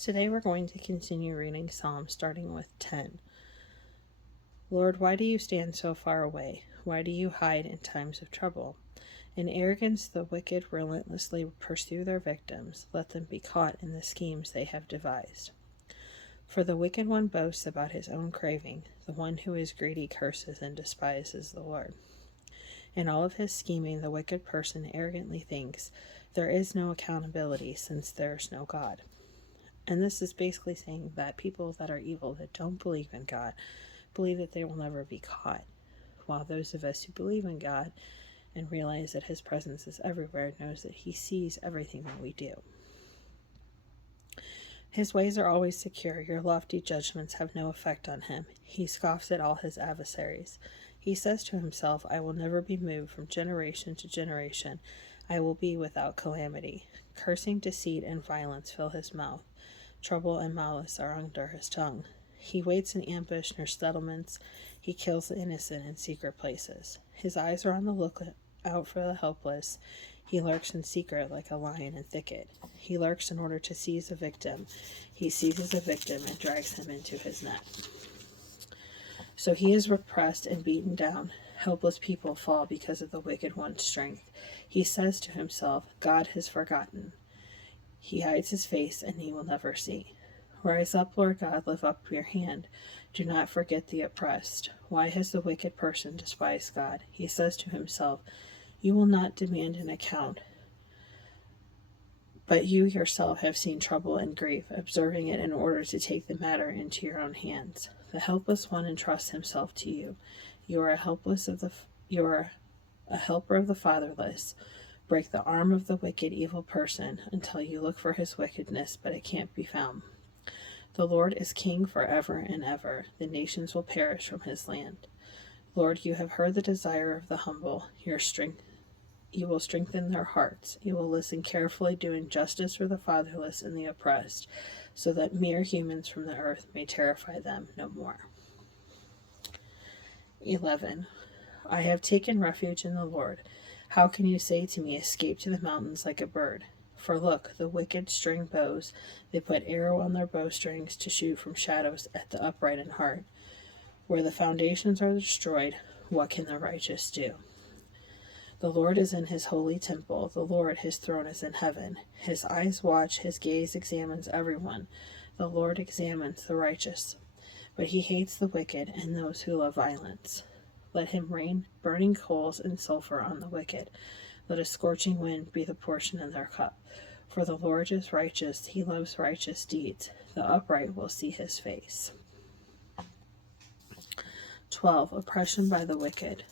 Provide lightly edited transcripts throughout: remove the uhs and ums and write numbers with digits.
Today we're going to continue reading Psalms starting with 10. Lord, why do you stand so far away? Why do you hide in times of trouble? In arrogance the wicked relentlessly pursue their victims. Let them be caught in the schemes they have devised. For the wicked one boasts about his own craving. The one who is greedy curses and despises the Lord. In all of his scheming, the wicked person arrogantly thinks, there is no accountability since there is no God. And this is basically saying that people that are evil, that don't believe in God, believe that they will never be caught, while those of us who believe in God and realize that his presence is everywhere knows that he sees everything that we do. His ways are always secure. Your lofty judgments have no effect on him. He scoffs at all his adversaries. He says to himself, I will never be moved. From generation to generation I will be without calamity. Cursing, deceit, and violence fill his mouth. Trouble and malice are under his tongue. He waits in ambush near settlements. He kills the innocent in secret places. His eyes are on the lookout for the helpless. He lurks in secret like a lion in thicket. He lurks in order to seize a victim. He seizes a victim and drags him into his net. So he is repressed and beaten down. Helpless people fall because of the wicked one's strength. He says to himself, God has forgotten. He hides his face, and he will never see. Rise up, Lord God, lift up your hand. Do not forget the oppressed. Why has the wicked person despised God? He says to himself, you will not demand an account. But you yourself have seen trouble and grief, observing it in order to take the matter into your own hands. The helpless one entrusts himself to you. You are a helper of the fatherless. Break the arm of the wicked, evil person until you look for his wickedness, but it can't be found. The Lord is king forever and ever. The nations will perish from his land. Lord, you have heard the desire of the humble. You will strengthen their hearts. You will listen carefully, doing justice for the fatherless and the oppressed, so that mere humans from the earth may terrify them no more. 11. I have taken refuge in the Lord. How can you say to me, escape to the mountains like a bird? For look, the wicked string bows. They put arrow on their bowstrings to shoot from shadows at the upright in heart. Where the foundations are destroyed, what can the righteous do? The Lord is in his holy temple. The Lord, his throne is in heaven. His eyes watch, his gaze examines everyone. The Lord examines the righteous, but he hates the wicked and those who love violence. Let him rain burning coals and sulfur on the wicked. Let a scorching wind be the portion in their cup. For the Lord is righteous, he loves righteous deeds. The upright will see his face. 12. Oppression by the wicked.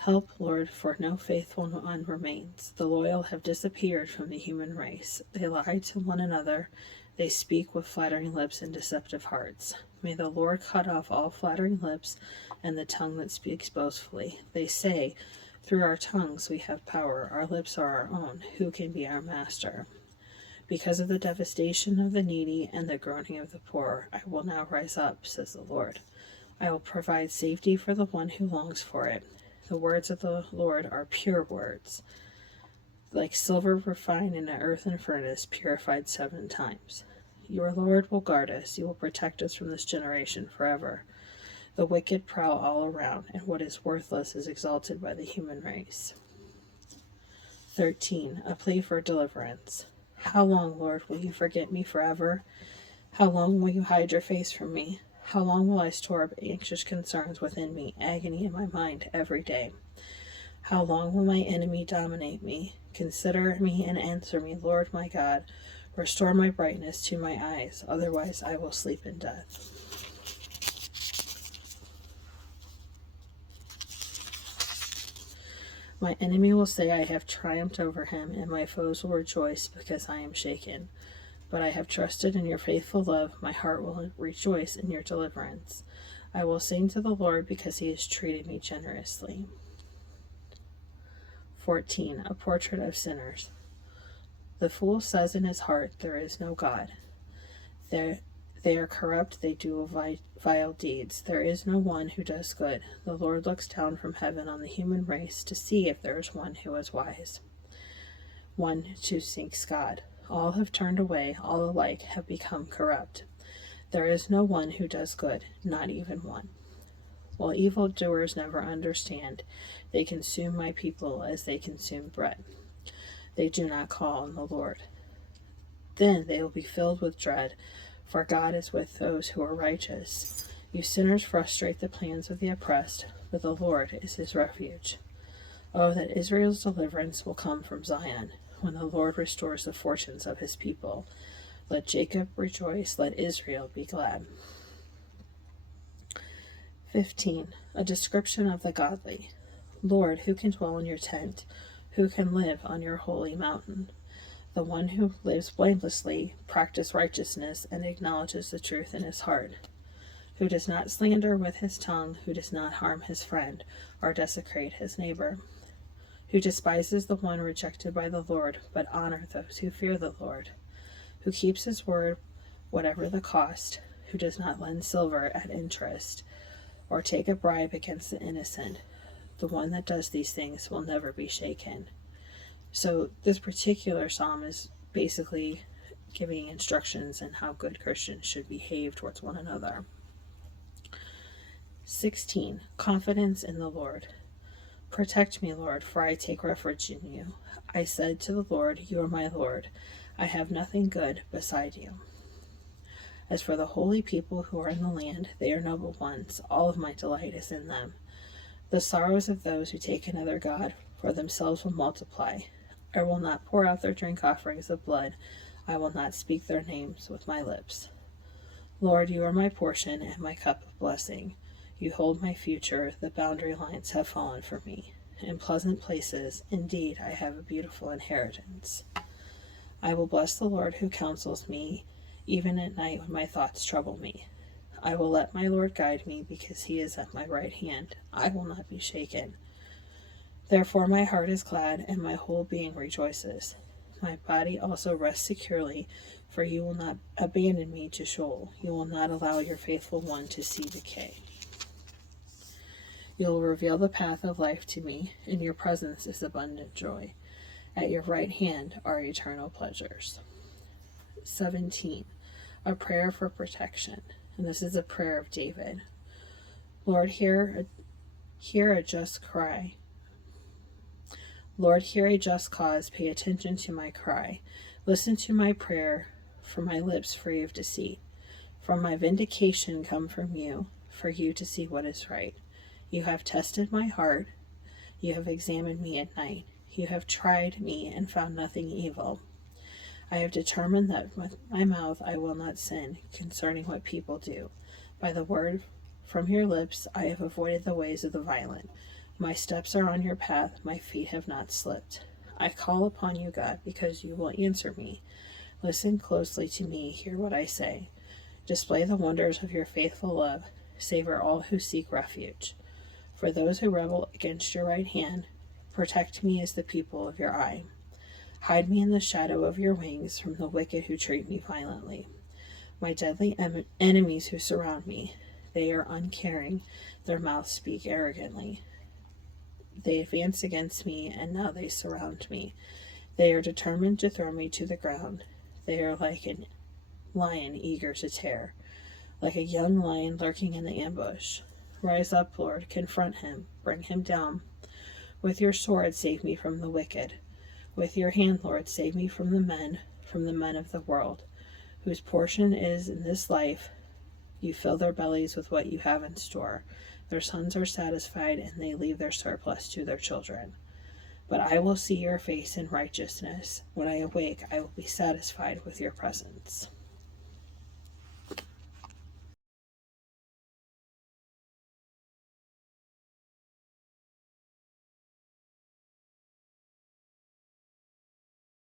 Help, Lord, for no faithful one remains. The loyal have disappeared from the human race. They lie to one another. They speak with flattering lips and deceptive hearts. May the Lord cut off all flattering lips and the tongue that speaks boastfully. They say, through our tongues we have power. Our lips are our own. Who can be our master? Because of the devastation of the needy and the groaning of the poor, I will now rise up, says the Lord. I will provide safety for the one who longs for it. The words of the Lord are pure words, like silver refined in an earthen furnace, purified 7 times. Your Lord will guard us. You will protect us from this generation forever. The wicked prowl all around, and what is worthless is exalted by the human race. 13. A plea for deliverance. How long, Lord, will you forget me forever? How long will you hide your face from me? How long will I store up anxious concerns within me, agony in my mind every day? How long will my enemy dominate me? Consider me and answer me, Lord my God. Restore my brightness to my eyes, otherwise I will sleep in death. My enemy will say I have triumphed over him, and my foes will rejoice because I am shaken. But I have trusted in your faithful love. My heart will rejoice in your deliverance. I will sing to the Lord because he has treated me generously. 14. A portrait of sinners. The fool says in his heart, there is no God. They are corrupt, they do vile deeds. There is no one who does good. The Lord looks down from heaven on the human race to see if there is one who is wise, one who seeks God. All have turned away, all alike have become corrupt. There is no one who does good, not even one. While evildoers never understand, they consume my people as they consume bread. They do not call on the Lord. Then they will be filled with dread, for God is with those who are righteous. You sinners frustrate the plans of the oppressed, but the Lord is his refuge. Oh, that Israel's deliverance will come from Zion, when the Lord restores the fortunes of his people. Let Jacob rejoice, let Israel be glad. 15. A description of the godly. Lord, who can dwell in your tent? Who can live on your holy mountain? The one who lives blamelessly, practices righteousness, and acknowledges the truth in his heart. Who does not slander with his tongue, who does not harm his friend, or desecrate his neighbor. Who despises the one rejected by the Lord, but honors those who fear the Lord. Who keeps his word, whatever the cost. Who does not lend silver at interest, or take a bribe against the innocent. The one that does these things will never be shaken. So this particular psalm is basically giving instructions on how good Christians should behave towards one another. 16. Confidence in the Lord. Protect me, Lord, for I take refuge in you. I said to the Lord, you are my Lord. I have nothing good beside you. As for the holy people who are in the land, they are noble ones. All of my delight is in them. The sorrows of those who take another god for themselves will multiply. I will not pour out their drink offerings of blood. I will not speak their names with my lips. Lord, you are my portion and my cup of blessing. You hold my future. The boundary lines have fallen for me. In pleasant places, indeed, I have a beautiful inheritance. I will bless the Lord who counsels me, even at night when my thoughts trouble me. I will let my Lord guide me, because he is at my right hand. I will not be shaken. Therefore my heart is glad, and my whole being rejoices. My body also rests securely, for you will not abandon me to Sheol. You will not allow your faithful one to see decay. You will reveal the path of life to me. In your presence is abundant joy. At your right hand are eternal pleasures. 17. A prayer for protection. And this is a prayer of David. Lord, hear a just cry. Lord, hear a just cause. Pay attention to my cry. Listen to my prayer from my lips free of deceit. From my vindication come from you, for you to see what is right. You have tested my heart. You have examined me at night. You have tried me and found nothing evil. I have determined that with my mouth I will not sin concerning what people do. By the word from your lips I have avoided the ways of the violent. My steps are on your path, my feet have not slipped. I call upon you, God, because you will answer me. Listen closely to me, hear what I say. Display the wonders of your faithful love. Savor all who seek refuge. For those who rebel against your right hand, protect me as the pupil of your eye. Hide me in the shadow of your wings from the wicked who treat me violently. My deadly enemies who surround me, they are uncaring, their mouths speak arrogantly. They advance against me, and now they surround me. They are determined to throw me to the ground. They are like a lion eager to tear, like a young lion lurking in the ambush. Rise up, Lord, confront him, bring him down. With your sword save me from the wicked. With your hand, Lord, save me from the men of the world, whose portion is in this life. You fill their bellies with what you have in store. Their sons are satisfied, and they leave their surplus to their children. But I will see your face in righteousness. When I awake, I will be satisfied with your presence.